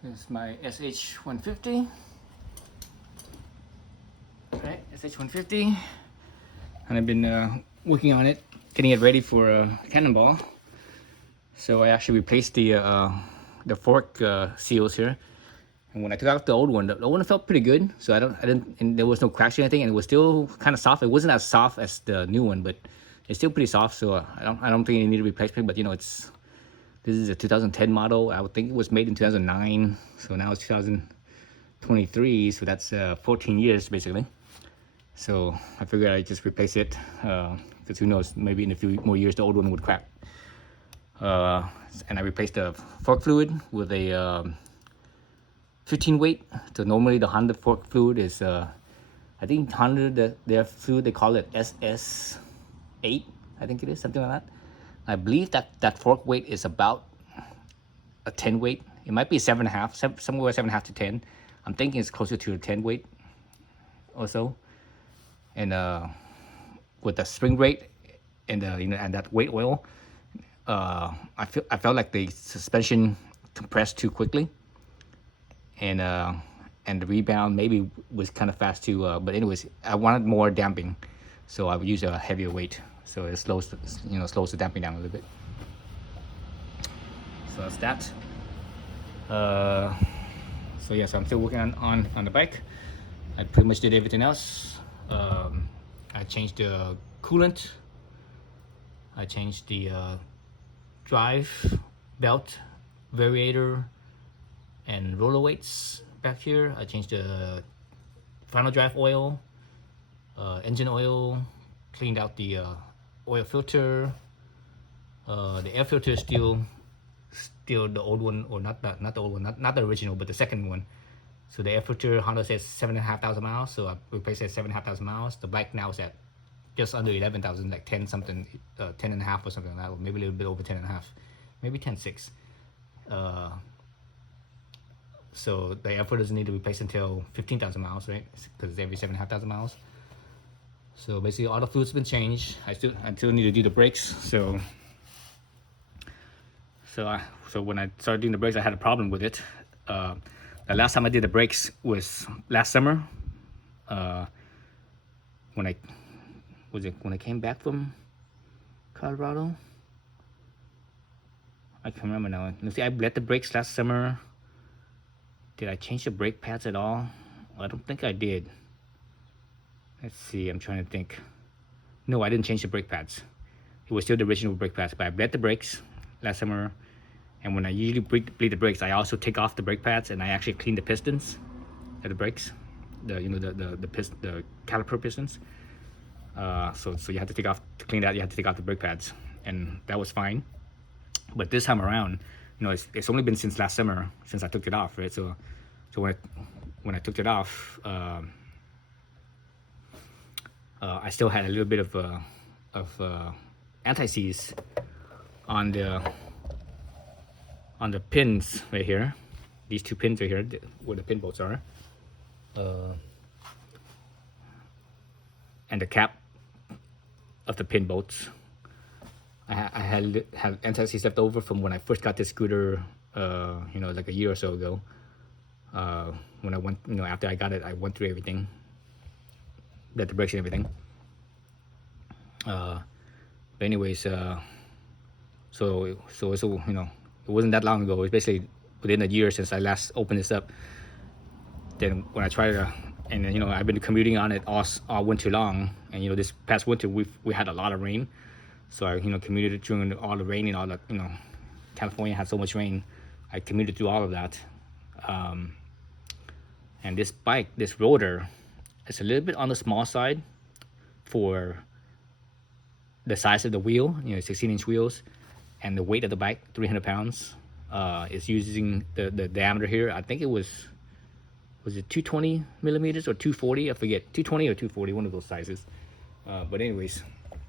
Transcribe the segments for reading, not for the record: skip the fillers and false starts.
This is my SH150. Okay, SH150. And I've been working on it, getting it ready for a cannonball. So I actually replaced the fork seals here. And when I took out the old one felt pretty good. So I didn't, and there was no cracks or anything, and it was still kind of soft. It wasn't as soft as the new one, but it's still pretty soft. So I don't think it needed replacement. But you know, this is a 2010 model. I would think it was made in 2009. So now it's 2023. So that's 14 years basically. So I figured I'd just replace it, because who knows, maybe in a few more years the old one would crack. And I replaced the fork fluid with a 15 weight. So normally the Honda fork fluid is, I think Honda, their fluid, they call it SS8, I think it is, something like that. I believe that fork weight is about a 10 weight. It might be 7.5, somewhere 7.5 to 10. I'm thinking it's closer to a 10 weight or so. And with the spring rate and and that weight oil, I felt like the suspension compressed too quickly, and the rebound maybe was kind of fast too. But anyways, I wanted more damping, so I would use a heavier weight, so it slows the damping down a little bit. So that's that. So yes, I'm still working on the bike. I pretty much did everything else. I changed the coolant. I changed the drive belt, variator, and roller weights back here. I changed the final drive oil, engine oil, cleaned out the oil filter. The air filter is still the old one, or not the old one, not the original, but the second one. So the air filter, Honda says 7,500 miles, so I replaced it at 7,500 miles. The bike now is at just under 11,000, like 10 something, 10 and a half or something like that, or maybe a little bit over 10 and a half, maybe 10.6. So the air filter doesn't need to be replaced until 15,000 miles, right? Because it's every 7,500 miles. So basically all the fluid's been changed. I still need to do the brakes. So when I started doing the brakes, I had a problem with it. The last time I did the brakes was last summer. When I came back from Colorado? I can't remember now. You see, I bled the brakes last summer. Did I change the brake pads at all? I don't think I did. Let's see, I'm trying to think. No, I didn't change the brake pads. It was still the original brake pads, but I bled the brakes last summer. And when I usually bleed the brakes, I also take off the brake pads and I actually clean the pistons of the brakes, the caliper pistons. So you have to clean that. You have to take off the brake pads, and that was fine. But this time around, it's only been since last summer since I took it off, right? So when I took it off, I still had a little bit of anti-seize on the pins right here. These two pins right here, where the pin bolts are, and the cap of the pin bolts. I had anti-seize left over from when I first got this scooter, like a year or so ago. When I went, after I got it, I went through everything, let the brakes and everything. But anyways, so it wasn't that long ago. It was basically within a year since I last opened this up. Then when I tried to, and then, I've been commuting on it all winter long, and this past winter we had a lot of rain, so I commuted during all the rain and all that. California had so much rain. I commuted through all of that, and this bike, this rotor, is a little bit on the small side for the size of the wheel. 16-inch wheels, and the weight of the bike, 300 pounds. Is using the diameter here. I think it was it 220 millimeters or 240? I forget, 220 or 240, one of those sizes. But anyways,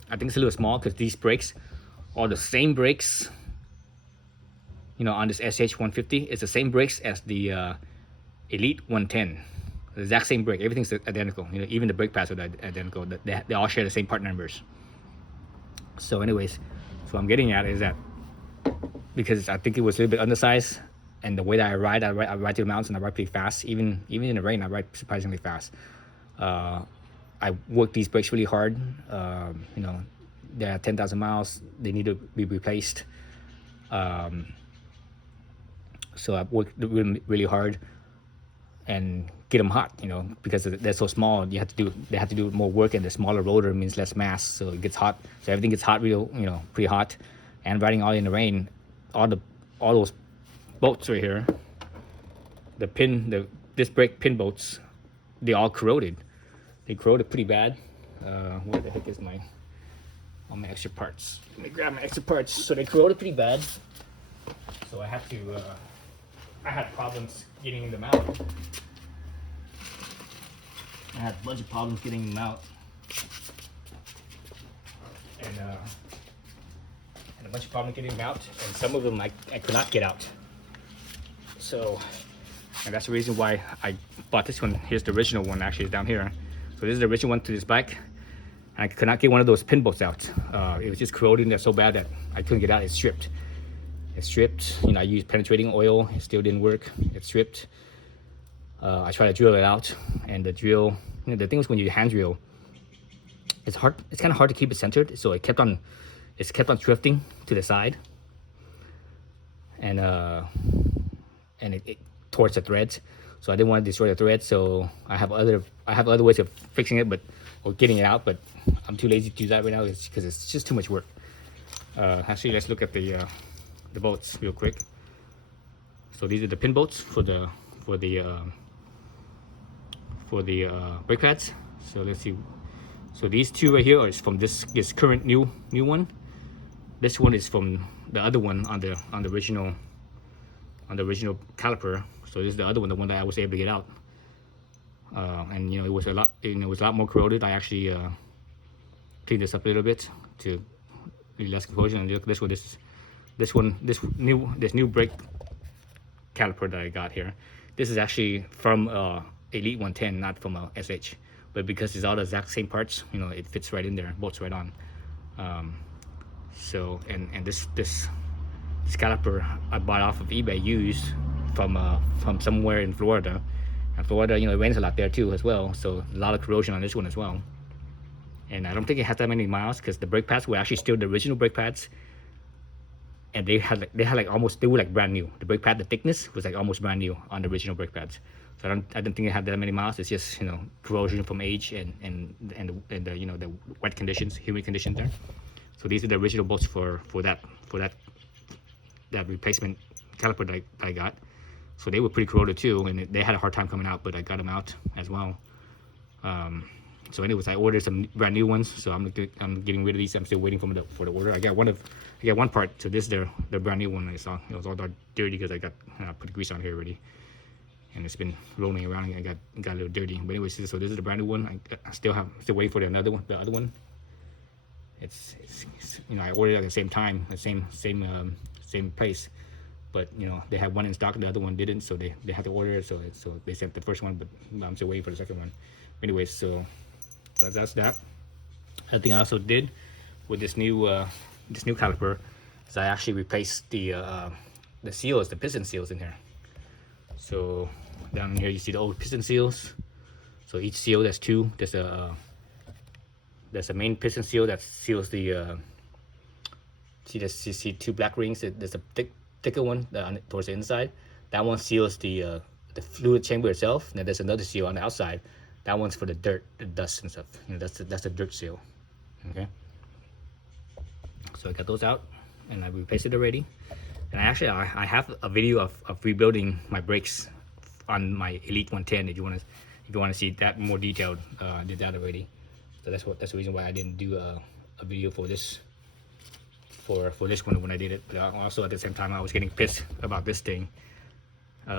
I think it's a little small because these brakes are the same brakes, on this SH150. It's the same brakes as the Elite 110. The exact same brake. Everything's identical. Even the brake pads are identical. They all share the same part numbers. So anyways, so what I'm getting at is that because I think it was a little bit undersized, And the way that I ride to the mountains, and I ride pretty fast. Even in the rain, I ride surprisingly fast. I work these brakes really hard. You know, they're at 10,000 miles. They need to be replaced. So I work really, really hard and get them hot. You know, because they're so small, they have to do more work, and the smaller rotor means less mass, so it gets hot. So everything gets hot, pretty hot. And riding all in the rain, all those bolts right here, the disc brake pin bolts, they all corroded. They corroded pretty bad. Where the heck is all my extra parts? Let me grab my extra parts. So they corroded pretty bad. So I had problems getting them out. I had a bunch of problems getting them out. And a bunch of problems getting them out. And some of them I could not get out. So, and that's the reason why I bought this one. Here's the original one, actually, is down here. So this is the original one to this bike. And I could not get one of those pin bolts out. It was just corroding there so bad that I couldn't get out. It's stripped. It's stripped. You know, I used penetrating oil. It still didn't work. It's stripped. I tried to drill it out, and the drill. You know, the thing is, when you hand drill, it's hard. It's kind of hard to keep it centered. So it kept on drifting to the side, and it towards the threads. So I didn't want to destroy the threads. So I have other ways of fixing it, or getting it out. But I'm too lazy to do that right now because it's just too much work. Actually, let's look at the bolts real quick. So these are the pin bolts for the brake pads. So let's see. So these two right here are from this current new one. This one is from the other one on the original caliper. So this is the other one, the one that I was able to get out. And you know, it was a lot more corroded. I actually cleaned this up a little bit to be less corrosion. And look, this new brake caliper that I got here. This is actually from Elite 110, not from a SH. But because it's all the exact same parts, you know, it fits right in there, bolts right on. So and this caliper I bought off of eBay used from somewhere in Florida. And Florida, you know, it rains a lot there too as well. So a lot of corrosion on this one as well. And I don't think it has that many miles because the brake pads were actually still the original brake pads. And they were like brand new. The brake pad, the thickness was like almost brand new on the original brake pads. So I don't think it had that many miles. It's just, you know, corrosion from age and the you know, the wet conditions, humid conditions there. So these are the original bolts for that replacement caliper that I got. So they were pretty corroded too, and they had a hard time coming out, but I got them out as well. So anyways, I ordered some brand new ones, so I'm getting rid of these. I'm still waiting for the order. I got one part. So this is the brand new one I saw. It was all dirty because I got put grease on here already, and it's been rolling around. And I got a little dirty. But anyways, so this is the brand new one. I still waiting for the other one. It's you know, I ordered it at the same time, the same place. But you know, they had one in stock, the other one didn't, so they had to order it. So they sent the first one, but I'm still waiting for the second one. Anyways, so that's that. Other thing I also did with this new caliper is I actually replaced the seals, the piston seals in here. So down here you see the old piston seals. So each seal, there's two. There's a main piston seal that seals the you see two black rings. There's a thicker one towards the inside. That one seals the fluid chamber itself. And then there's another seal on the outside. That one's for the dirt, the dust and stuff. You know, that's the dirt seal. Okay. So I got those out, and I replaced it already. And I have a video of rebuilding my brakes on my Elite 110. If you want to see that more detailed, I did that already. So that's the reason why I didn't do a video for this this one when I did it. But also at the same time I was getting pissed about this thing. And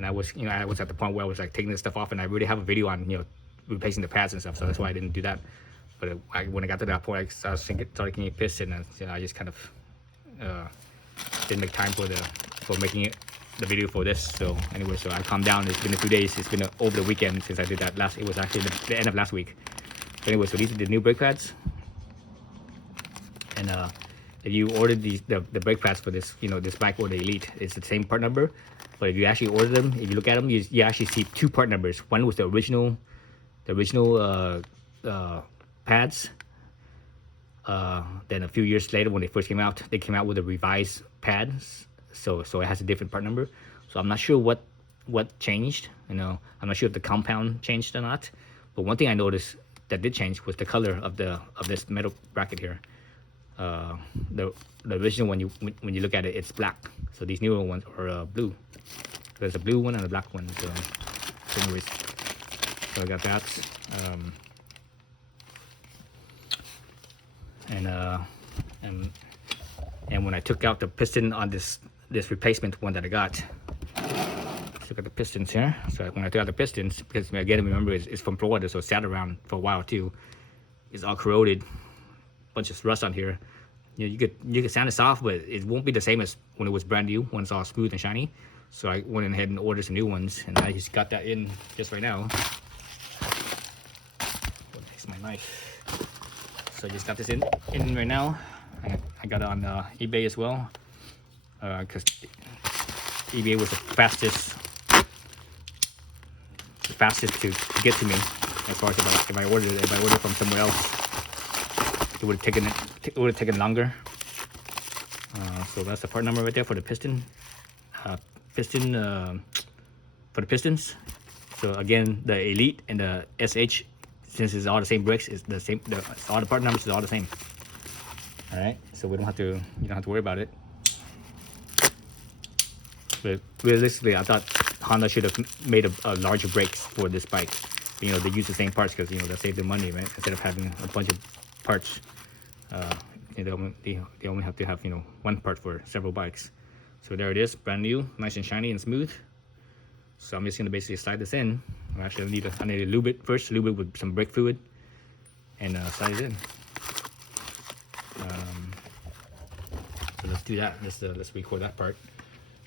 I was at the point where I was like taking this stuff off, and I really have a video on, you know, replacing the pads and stuff. So that's why I didn't do that. But when I got to that point, I started getting pissed, and you know, I just kind of didn't make time for making the video for this. So anyway, so I calmed down. It's been a few days. It's been over the weekend since I did that last. It was actually the end of last week. But anyway, so these are the new brake pads, and if you ordered the brake pads for this, this bike or the Elite, it's the same part number. But if you actually order them, if you look at them, you actually see two part numbers. One was the original pads. Then a few years later, when they first came out, they came out with a revised pads. So it has a different part number. So I'm not sure what changed. I'm not sure if the compound changed or not. But one thing I noticed that did change was the color of this metal bracket here. The original one, when you look at it, it's black. So these newer ones are blue. There's a blue one and a black one. So anyways, so I got that. And when I took out the piston on this replacement one that I got, let's look at the pistons here. So when I took out the pistons, because again, remember it's from Florida, so it sat around for a while too. It's all corroded, bunch of rust on here. You could sand this off, but it won't be the same as when it was brand new, when it's all smooth and shiny. So I went ahead and ordered some new ones, and I just got that in just right now. Here's my knife. So I just got this in right now. I got it on eBay as well, because eBay was the fastest to get to me. As far as if I ordered from somewhere else, it would have taken longer. So that's the part number right there for the piston. For the pistons. So again, the Elite and the SH, since it's all the same brakes, it's the same. All the part numbers is all the same. All right, so you don't have to worry about it. But realistically, I thought Honda should have made a larger brakes for this bike. They use the same parts because that saves them money, right? Instead of having a bunch of parts, they only have to have one part for several bikes. So there it is, brand new, nice and shiny and smooth. So I'm just gonna basically slide this in. Actually, I need to lube it first, lube it with some brake fluid, and slide it in. So let's do that. Let's record that part.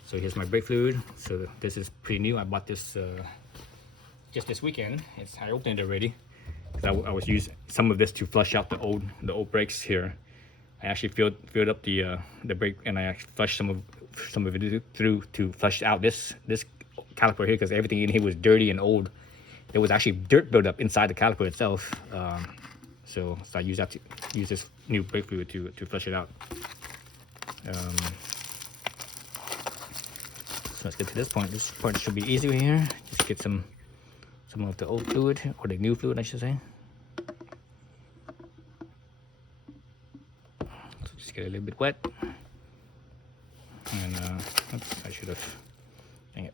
So here's my brake fluid. So this is pretty new. I bought this just this weekend. I opened it already because I was using some of this to flush out the old brakes here. I actually filled up the brake, and I actually flushed some of it through to flush out this caliper here, because everything in here was dirty and old. There was actually dirt buildup inside the caliper itself. So I use this new brake fluid to flush it out. So let's get to this point. This part should be easy here. Just get some of the old fluid, or the new fluid, I should say. So just get a little bit wet. And oops, I should have. Dang it.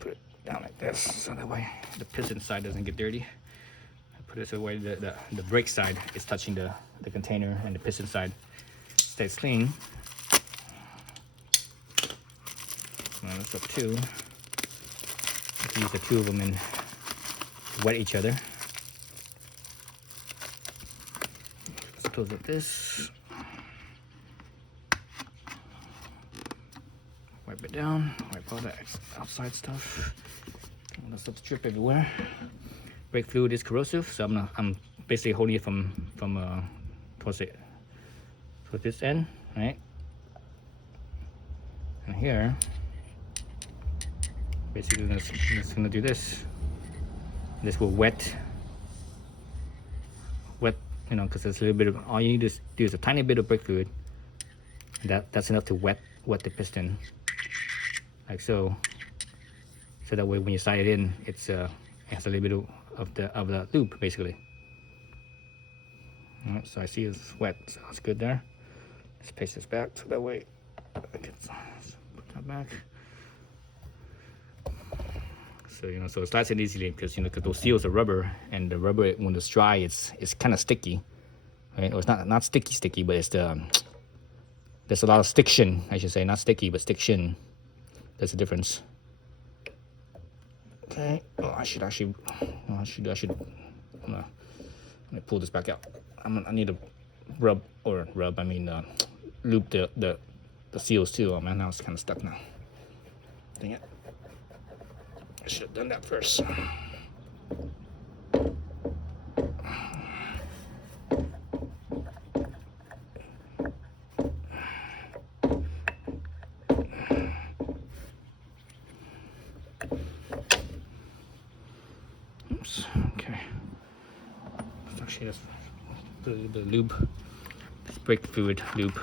Put it down like this, so that way the piston side doesn't get dirty. I put it so that way the brake side is touching the container, and the piston side stays clean. Now let's up two. Let's use the two of them and wet each other. Let's close up this. Wipe it down. Wipe all that outside stuff. That stuff's drip everywhere. Brake fluid is corrosive, so I'm basically holding it from towards this end, right? And here, basically just gonna do this. This will wet, because there's a little bit of, all you need to do is a tiny bit of brake fluid. That's enough to wet the piston, like so. So that way, when you slide it in, it has a little bit of the lube, basically. All right, so I see it's wet, so it's good there. Let's paste this back so that way I can put that back. So so it slides in easily because because those seals are rubber, and the rubber, when it's dry, it's kind of sticky, right? Or it's not sticky, but it's there's a lot of stiction, I should say, not sticky, but stiction. There's a difference. Okay. Oh, I should. Let me pull this back out. I need to lube the seals too. Oh man, now it's kind of stuck now. Dang it. I should have done that first. Actually, let's put a little bit of lube, this brake fluid lube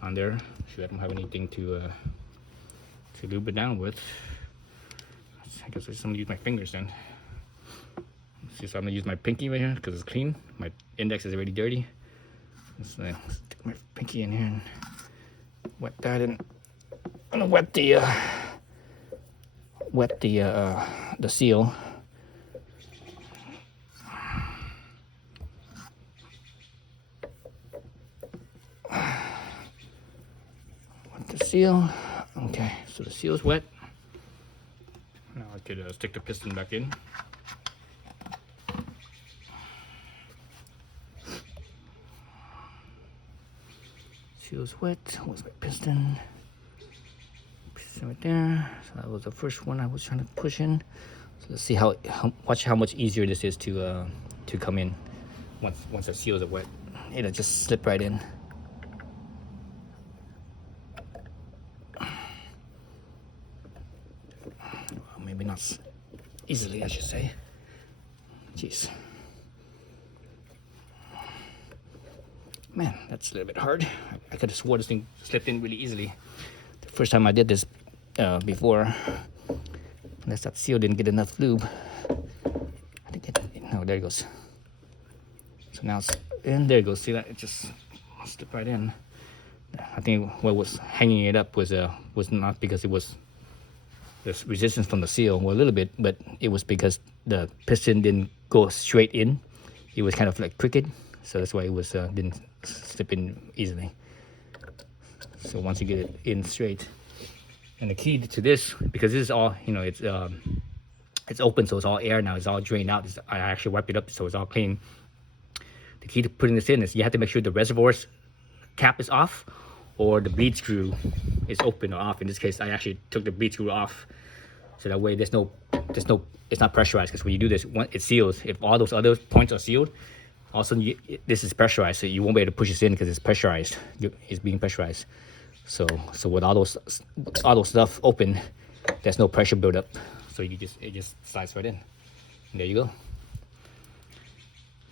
on there. So I don't have anything to lube it down with. I guess I just gonna use my fingers then. See, so I'm gonna use my pinky right here because it's clean. My index is already dirty. Let's stick my pinky in here and wet that in. I'm gonna wet the seal. Wet the seal. Okay, so the seal's wet. Now I could stick the piston back in. Seal's wet. Where's my piston? Piston right there. So that was the first one I was trying to push in. So let's see watch how much easier this is to come in once the seals are wet. It'll just slip right in. Well, maybe not easily, I should say. Jeez. Man, that's a little bit hard. I could have swore this thing slipped in really easily. The first time I did this before, unless that seal didn't get enough lube. I think no, there it goes. So now it's in, there it goes. See that? It just slipped right in. I think what was hanging it up was not because it was there's resistance from the seal, well, a little bit, but it was because the piston didn't go straight in. It was kind of like crooked, so that's why it was didn't slip in easily. So once you get it in straight, and the key to this, because this is all, it's open, so it's all air now. It's all drained out. I actually wiped it up, so it's all clean. The key to putting this in is you have to make sure the reservoir's cap is off, or the bead screw is open or off. In this case, I actually took the bead screw off, so that way it's not pressurized. Because when you do this, it seals. If all those other points are sealed, all of a sudden this is pressurized, so you won't be able to push this in because it's pressurized. It's being pressurized. So with all those stuff open, there's no pressure buildup. So it just slides right in. And there you go.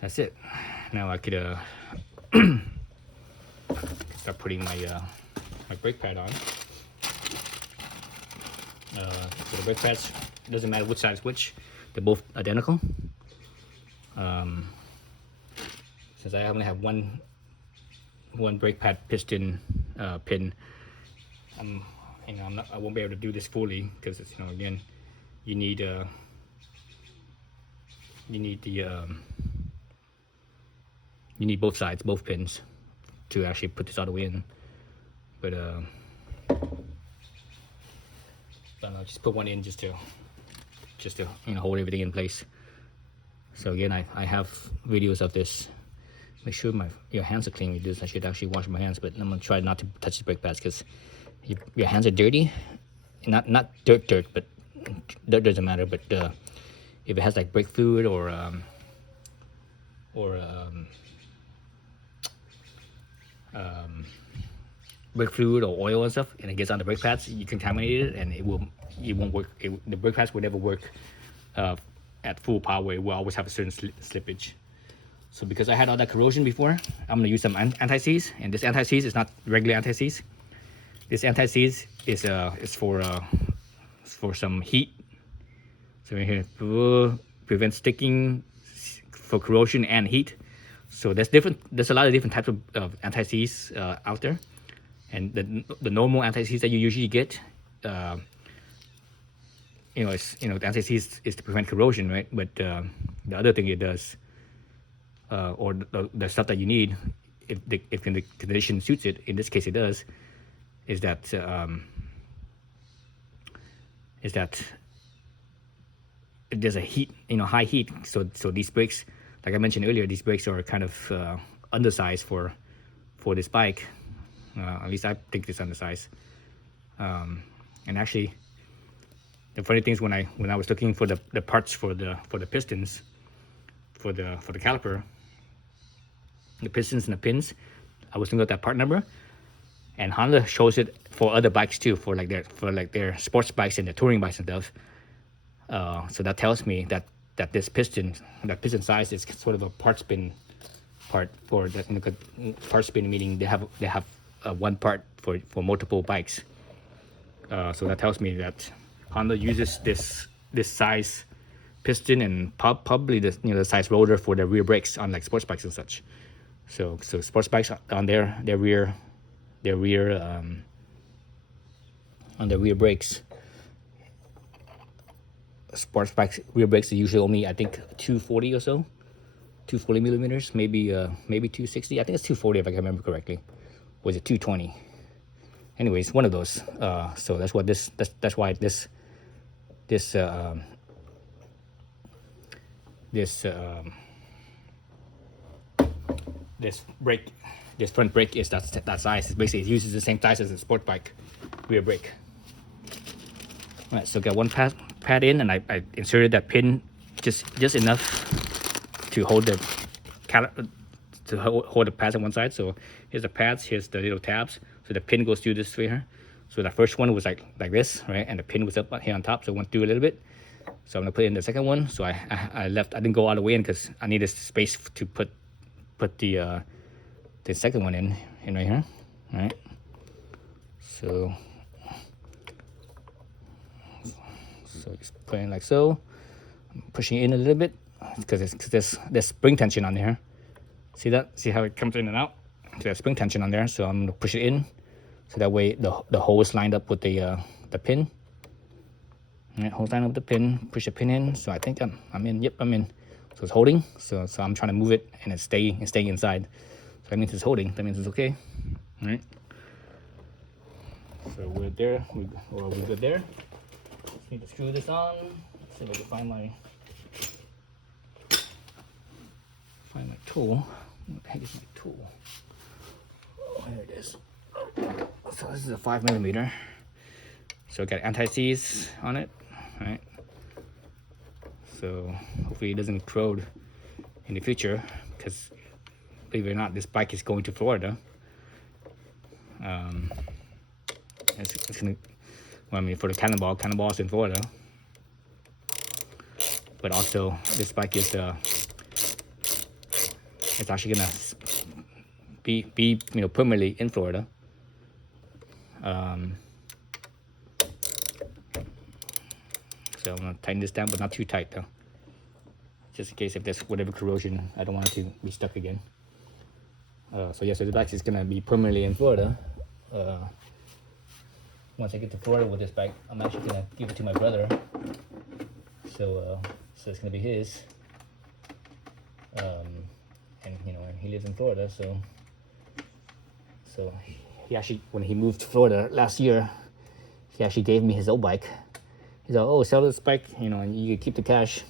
That's it. Now I could start putting my brake pad on. So the brake pads, doesn't matter which side is which, they're both identical. Since I only have one brake pad piston pin, I won't be able to do this fully because it's, again, you need both sides, both pins, to actually put this all the way in. But I don't know, just put one in just to hold everything in place. So again, I have videos of this. Make sure your hands are clean with this. I should actually wash my hands, but I'm gonna try not to touch the brake pads because your hands are dirty. Not dirt, but dirt doesn't matter. But if it has like brake fluid or brake fluid or oil and stuff, and it gets on the brake pads, you contaminate it, and it won't work. The brake pads will never work at full power. It will always have a certain slippage. So because I had all that corrosion before, I'm gonna use some anti-seize, and this anti-seize is not regular anti-seize. This anti-seize is for some heat. So right here, prevent sticking, for corrosion and heat. So there's a lot of different types of anti-seize out there, and the normal anti-seize that you usually get, the anti-seize is to prevent corrosion, right? But the other thing it does, or the stuff that you need, if the condition suits it, in this case it does, is that if there's a heat, high heat. So these brakes, like I mentioned earlier, these brakes are kind of undersized for this bike. At least I think it's undersized. And actually, the funny thing is when I was looking for the parts for the pistons, for the caliper, the pistons and the pins, I was looking at that part number, and Honda shows it for other bikes too, for their sports bikes and their touring bikes and stuff. So that tells me that that this piston size is sort of a part spin part for that. Part spin meaning they have one part for multiple bikes. So that tells me that Honda uses this size piston and probably the size rotor for the rear brakes on like sports bikes and such. So sports bikes on their rear on the rear brakes. Sports bikes rear brakes are usually only, I think, 240 or so, 240 millimeters, maybe 260. I think it's 240 if I can remember correctly. Was it 220? Anyways, one of those. So that's what that's why this brake, this front brake is that size. It basically uses the same size as a sport bike rear brake. All right, so got one pad in, and I inserted that pin just enough to hold the hold the pads on one side. So here's the pads, here's the little tabs. So the pin goes through this way here. So the first one was like this, right? And the pin was up here on top, so it went through a little bit. So I'm gonna put in the second one. So I didn't go all the way in because I needed space to put the second one in right here, right? So just put it in like so. I'm pushing it in a little bit because there's spring tension on there. See that? See how it comes in and out? So there's spring tension on there. So I'm gonna push it in, so that way the hole is lined up with the pin. All right, hole lined up with the pin. Push the pin in. So I think I'm in. Yep, I'm in. So it's holding. So I'm trying to move it, and it's staying inside. So that means it's holding. That means it's okay. All right. So we're there. We're good there. Just need to screw this on. Let's see if I can find my tool. What the heck is my tool? Oh, here it is. So this is a 5 millimeter. So it got anti-seize on it, right? So hopefully it doesn't corrode in the future, because believe it or not, this bike is going to Florida. It's gonna, well, I mean, for the Cannonball's in Florida, but also this bike is it's actually gonna be permanently in Florida. So I'm gonna tighten this down, but not too tight though, just in case if there's whatever corrosion, I don't want it to be stuck again. So yeah, so the bike is gonna be permanently in Florida. Once I get to Florida with this bike, I'm actually gonna give it to my brother. So it's gonna be his. And he lives in Florida, so he actually, when he moved to Florida last year, he actually gave me his old bike. He's like, oh, sell this bike, and you can keep the cash.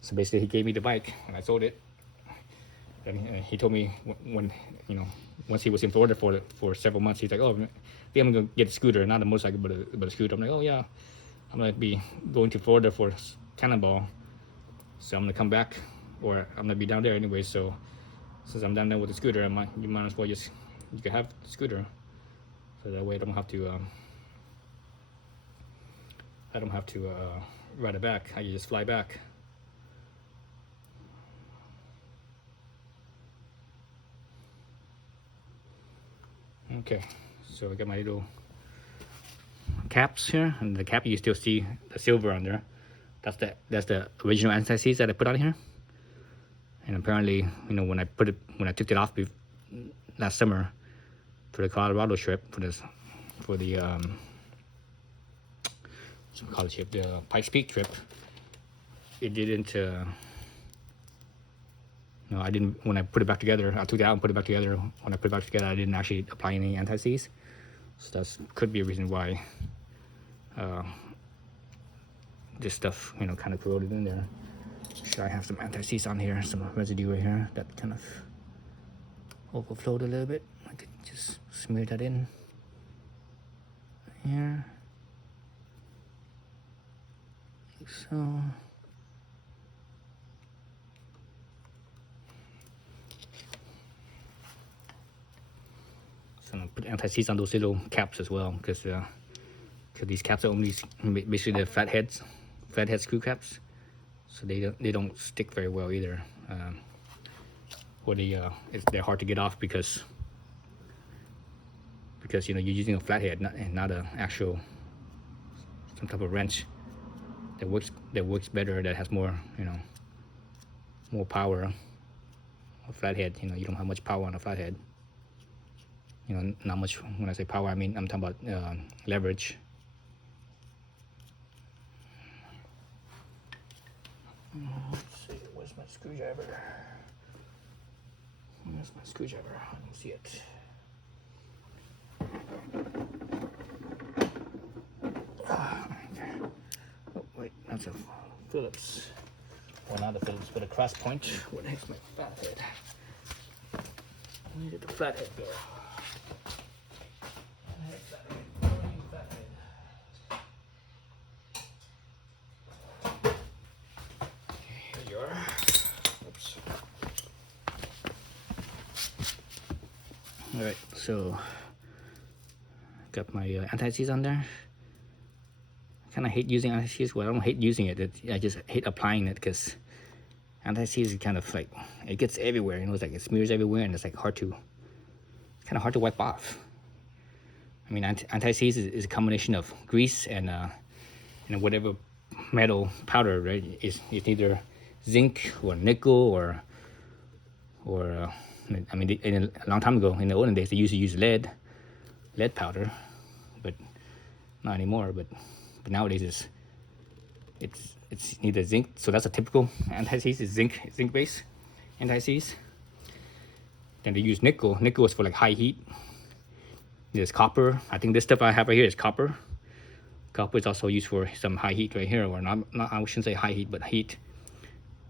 So basically, he gave me the bike, and I sold it. And he told me when once he was in Florida for several months, he's like, oh, I think I'm gonna get a scooter, not a motorcycle, but a scooter. I'm like, oh yeah, I'm gonna be going to Florida for Cannonball, so I'm gonna come back, or I'm gonna be down there anyway. So since I'm down there with the scooter, you might as well you can have the scooter, so that way I don't have to ride it back. I can just fly back. Okay, so I got my little caps here, and the cap, you still see the silver on there. That's the original anti-seize that I put on here. And apparently, when I took it off last summer for the Colorado trip, for the the Pikes Peak trip, it didn't. I didn't. When I put it back together, I took it out and put it back together. When I put it back together, I didn't actually apply any anti-seize. So that could be a reason why this stuff, kind of corroded in there. Should I have some anti-seize on here, some residue right here that kind of overflowed a little bit? I could just smear that in here, like so. So I'm gonna put anti-seize on those little caps as well, because these caps are only basically the flathead screw caps. so they don't stick very well either. Or they're hard to get off because you know you're using a flathead, not an actual some type of wrench that works better, that has more, you know, more power. A flathead, you know, you don't have much power on a flathead. You know, not much. When I say power, I mean I'm talking about leverage. Let's see, where's my screwdriver? Where's my screwdriver? I don't see it. Okay. Oh wait, that's a Phillips. Well, not the Phillips, but a cross point. Where the heck's my flathead? Where did the flathead go? Here you are. Oops. All right, so got my anti-seize on there. I kind of hate using anti-seize. Well, I don't hate using it. I just hate applying it because anti-seize is kind of like, it gets everywhere. You know, it's like it smears everywhere, and it's like it's kind of hard to wipe off. I mean, anti-seize is a combination of grease and whatever metal powder, right? It's either zinc or nickel or I mean, a long time ago, in the olden days, they used to use lead powder, but not anymore. But nowadays it's either zinc. So that's a typical anti-seize, is zinc base anti-seize. Then they use nickel. Nickel is for like high heat. There's copper. I think this stuff I have right here is copper. Copper is also used for some high heat right here, or not I shouldn't say high heat, but heat.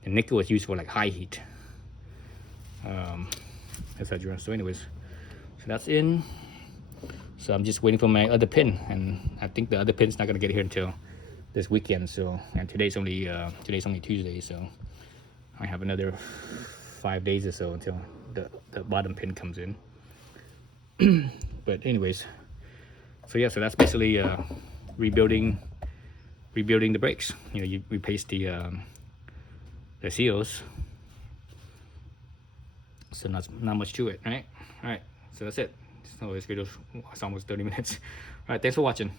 And nickel is used for like high heat. Etc. So anyways, so that's in. So I'm just waiting for my other pin, and I think the other pin's not gonna get here until this weekend. So, and today's only Tuesday, so I have another 5 days or so until the bottom pin comes in. But anyways, so yeah, so that's basically rebuilding the brakes. You know, you replace the seals. So not much to it, right? All right, so that's it. So this video's almost 30 minutes. All right, thanks for watching.